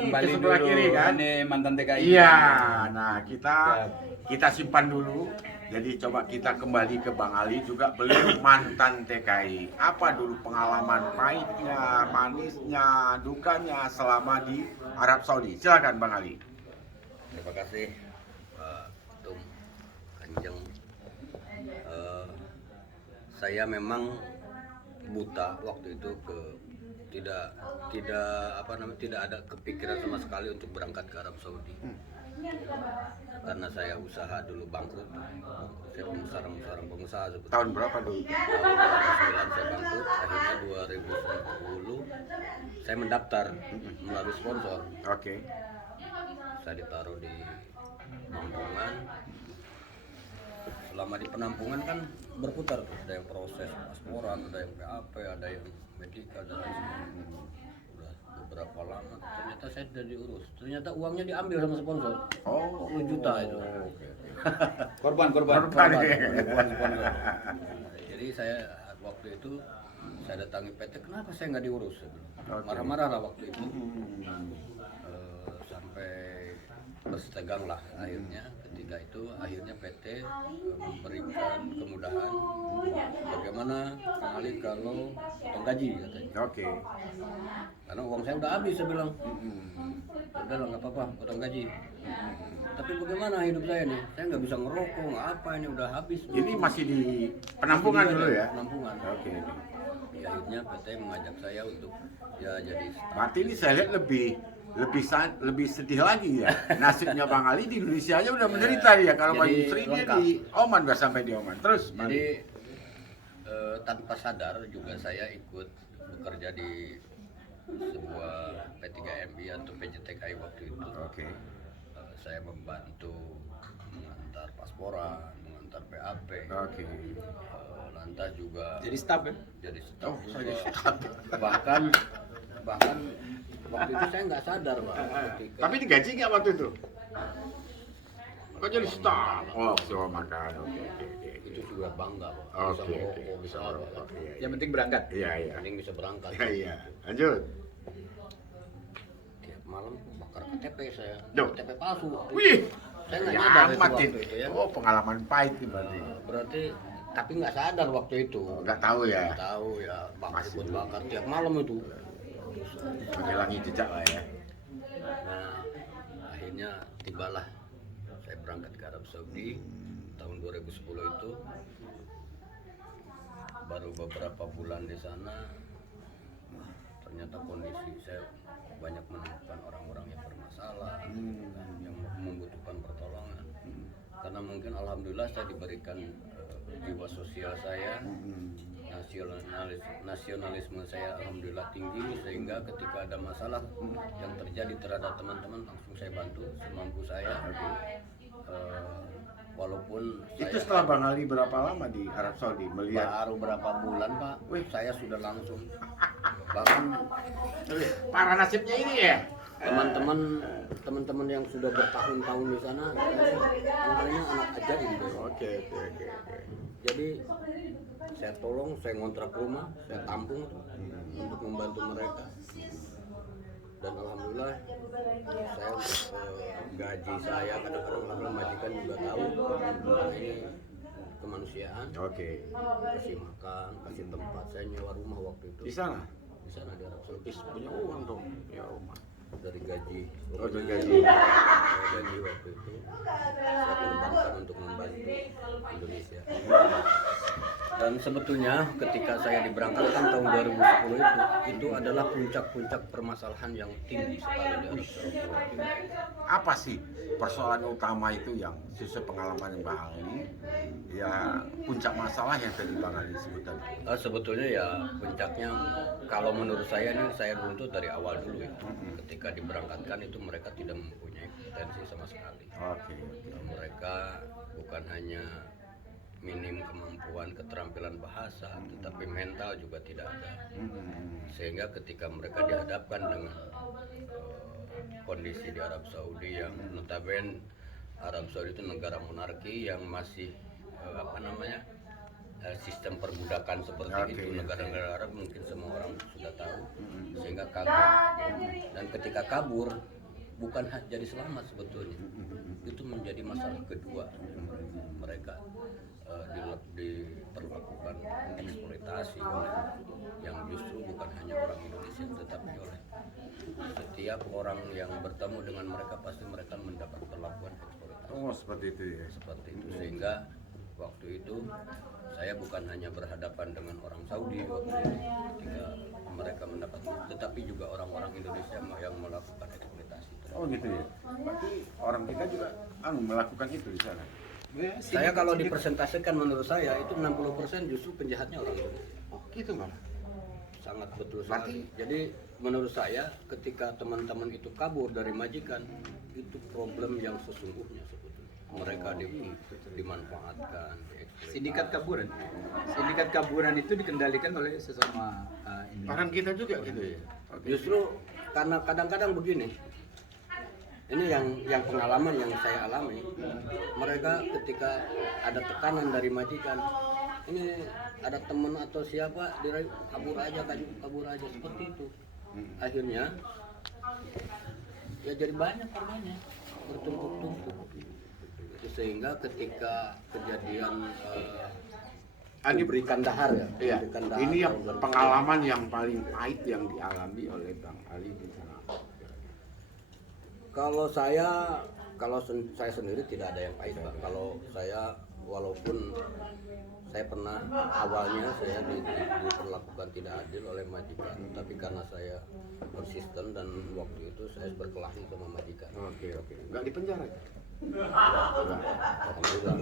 nih Kembali ke sebelah dulu, kiri kan. ini mantan TKI. Iya, nah kita simpan dulu. Jadi coba kita kembali ke Bang Ali juga, beliau mantan TKI. Apa dulu pengalaman pahitnya, manisnya, dukanya selama di Arab Saudi? Silakan Bang Ali. Terima kasih Pak Ketum Kanjeng. Eh, saya memang buta waktu itu tidak tidak ada kepikiran sama sekali untuk berangkat ke Arab Saudi. Karena saya usaha dulu bangkrut. Saya pengusaha sebetulnya. Tahun berapa dulu? Tahun 2009 saya bangkrut, akhirnya 2010 saya mendaftar melalui sponsor. Oke. Saya ditaruh di penampungan. Selama di penampungan kan berputar tuh, ada yang proses pasporan, ada yang PAP, ada yang medika dan lain sebagainya. Udah beberapa lama, ternyata saya sudah diurus. Ternyata uangnya diambil sama sponsor. Oh, 10 juta itu. Oke. Korban. Korban, ya. Sponsor. Jadi saya waktu itu saya datangi PT, kenapa saya nggak diurus? Saya bilang. Oke. Marah-marah lah waktu itu. Hmm. Sampai bersetegang lah akhirnya. Ketika itu akhirnya PT memberikan kemudahan, bagaimana Kang Ali kalau potong gaji katanya. Oke. Karena uang saya udah habis, saya bilang. Hmm. Udah lah nggak apa-apa, potong gaji. Tapi bagaimana hidup saya nih? Saya nggak bisa ngerokok, nggak apa, ini udah habis. Ini masih di penampungan dulu ya? Penampungan. Oke. Ya, akhirnya PT mengajak saya untuk ya jadi staff. Berarti ini saya lihat lebih sedih lagi ya. Nasibnya Bang Ali di Indonesia aja udah menderita dia. Kalau Bang Jadi Yusri dia lengkap. di Oman, nggak sampai di Oman. Terus, Bang. Jadi tanpa sadar juga saya ikut bekerja di sebuah P3MI atau PJTKI waktu itu. Oke. Saya membantu mengantar pasporan, mengantar PAP. Oke. Lantas juga Jadi staff ya? jadi staf Oh, juga. jadi staf. bahkan waktu itu saya nggak sadar Pak, ketika Tapi digaji nggak waktu itu? Kok jadi staf? Oh, so makan. Oke. itu juga bangga Pak, bisa Oke. merokok, bisa apa, Iya. Yang penting berangkat. Iya. penting bisa berangkat. Iya. Lanjut. Tiap malam bakar KTP saya, Duh. KTP palsu waktu itu. Wih. Saya nggak Ya nyadar itu amat waktu ini. itu ya. Oh, pengalaman pahit nih berarti. Berarti tapi nggak sadar waktu itu. Nggak tahu ya. Nggak tahu ya, Masih ikut dulu. bakar tiap malam itu. Menghilangi jejak lah ya. Nah, akhirnya tibalah saya berangkat ke Arab Saudi tahun 2010 itu. Baru beberapa bulan di sana, ternyata kondisi saya banyak menemukan orang-orang yang bermasalah, yang membutuhkan pertolongan. Karena mungkin alhamdulillah saya diberikan jiwa sosial saya, nasionalisme saya alhamdulillah tinggi, sehingga ketika ada masalah yang terjadi terhadap teman-teman langsung saya bantu semampu saya. Walaupun Itu saya setelah Bang Ali berapa lama di Arab Saudi melihat? baru berapa bulan Pak, saya sudah langsung bahkan Para nasibnya ini ya. teman-teman yang sudah bertahun-tahun di sana antaranya anak ajaib. Oke. Jadi saya tolong, saya ngontrak rumah, saya tampung untuk membantu mereka. Dan alhamdulillah saya gaji saya kadang-kadang majikan juga tahu karena ini kemanusiaan. Oke. Kasih makan, kasih tempat, saya nyewa rumah waktu itu. Di sana? Di sana di Arab Saudi. Punya uang dong. Ya rumah. Dari gaji. Oh, dari gaji. Saya gaji waktu itu saya korbankan untuk membantu Indonesia. Dan sebetulnya ketika saya diberangkatkan tahun 2010 itu adalah puncak-puncak permasalahan yang tinggi sekali di Arab Saudi. Apa sih persoalan utama itu yang sesuai pengalaman yang Bang Ali? Ya puncak masalah yang tadi Bang Ali sebutkan. Sebetulnya ya puncaknya kalau menurut saya ini saya runtut dari awal dulu ya. Ketika diberangkatkan itu mereka tidak mempunyai kompetensi sama sekali. Oke. Mereka bukan hanya minim kemampuan keterampilan bahasa, tetapi mental juga tidak ada. Sehingga ketika mereka dihadapkan dengan kondisi di Arab Saudi yang notabene Arab Saudi itu negara monarki yang masih sistem perbudakan seperti Oke, itu oke. negara-negara Arab mungkin semua orang sudah tahu sehingga kabur. Dan ketika kabur bukan jadi selamat sebetulnya, itu menjadi masalah kedua. Mereka diperlakukan eksploitasi oleh yang justru bukan hanya orang Indonesia tetapi oleh setiap orang yang bertemu dengan mereka pasti mereka mendapat perlakuan eksploitasi Oh, seperti itu ya. seperti itu. Sehingga waktu itu saya bukan hanya berhadapan dengan orang Saudi waktu itu ketika mereka mendapat, tetapi juga orang-orang Indonesia yang melakukan eksploitasi. Oh gitu ya. Berarti orang kita juga melakukan itu di sana. Saya kalau dipresentasikan menurut saya itu 60% justru penjahatnya orang Indonesia. Oh gitu malah. Sangat betul Berarti- sekali. Jadi menurut saya ketika teman-teman itu kabur dari majikan itu problem yang sesungguhnya sebetulnya. Mereka dimanfaatkan, dieksploitasi. Sindikat kaburan itu dikendalikan oleh sesama Orang kita juga gitu ya. Oke. Justru karena kadang-kadang begini. Ini yang pengalaman yang saya alami. Mereka ketika ada tekanan dari majikan, ini ada teman atau siapa dirayu kabur aja seperti itu. Akhirnya ya jadi banyak korbannya bertumpuk-tumpuk. Sehingga ketika kejadian Kubri Kandahar ya. Iya. Kubri Kandahar Ini yang tahun 2000. pengalaman yang paling pahit yang dialami oleh Bang Ali di sana. Kalau saya sendiri tidak ada yang pahit, Bang. Kalau saya walaupun saya pernah awalnya saya diperlakukan tidak adil oleh majikan, tapi karena saya persisten dan waktu itu saya berkelahi sama majikan. Oke. Enggak di penjara. Alhamdulillah.